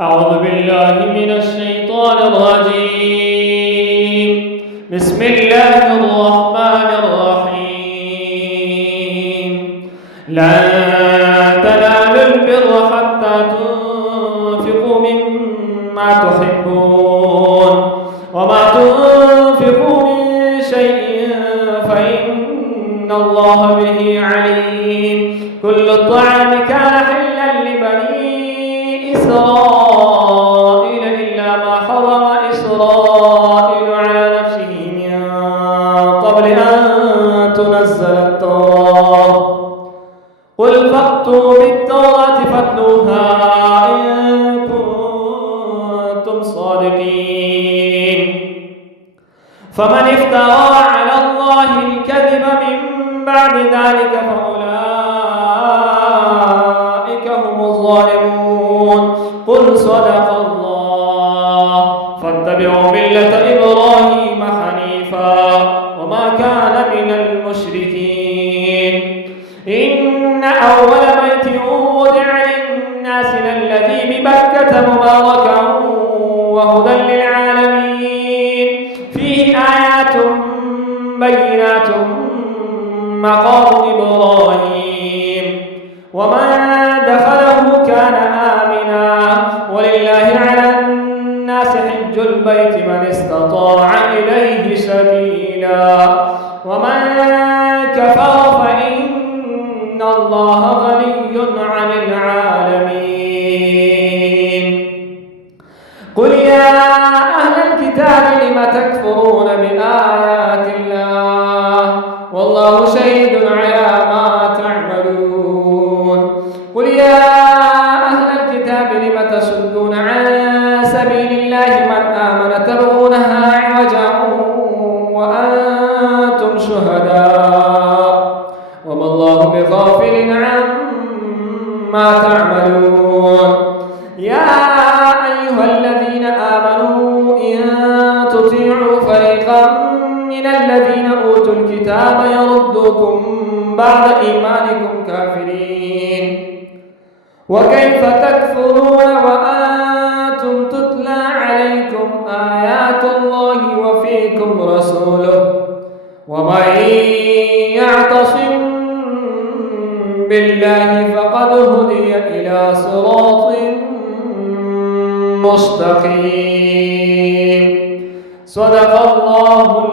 أعوذ بالله من الشيطان الرجيم. بسم الله الرحمن الرحيم. لن تنالوا البر حتى تنفقوا مما تحبون وما تنفقوا من شيء فإن الله به عليم. كل الطعام كان حلا لبني إسرائيل إلا ما حرم إسرائيل على نفسه من قبل أن تنزل التوراة. قل فأتوا بالتوراة فاتلوها إن كنتم صادقين. فمن افترى على الله الكذب من بعد ذلك فأولئك هم الظالمون. قل صدق الله. فاتبعوا ملة إبراهيم حنيفا وما كان من المشركين. إن أول بيت وضع للناس للذي ببكة مباركا وهدى للعالمين. فيه آيات بينات مقام إبراهيم ومن دخله كان آمنا. ولله على الناس حج البيت من استطاع إليه سبيلا ومن كفر فإن الله غني عن العالمين. قل يا أهل الكتاب لم تكفرون بآيات الله والله شهيد على ما تعملون. قل يا أهل الكتاب لم تصدون عن سبيل الله من آمن تبغونها عوجا وأنتم شهداء وما الله بغافل عما تعملون. يا أيها الذين آمنوا إن تطيعوا فريقا من الذين أوتوا الكتاب يردوكم بعد إيمانكم كافرين. وكيف تكفرون وأنتم تتلى عليكم آيات الله وفيكم رسوله ومن يعتصم بالله فقد هدي إلى صراط مستقيم. صدق الله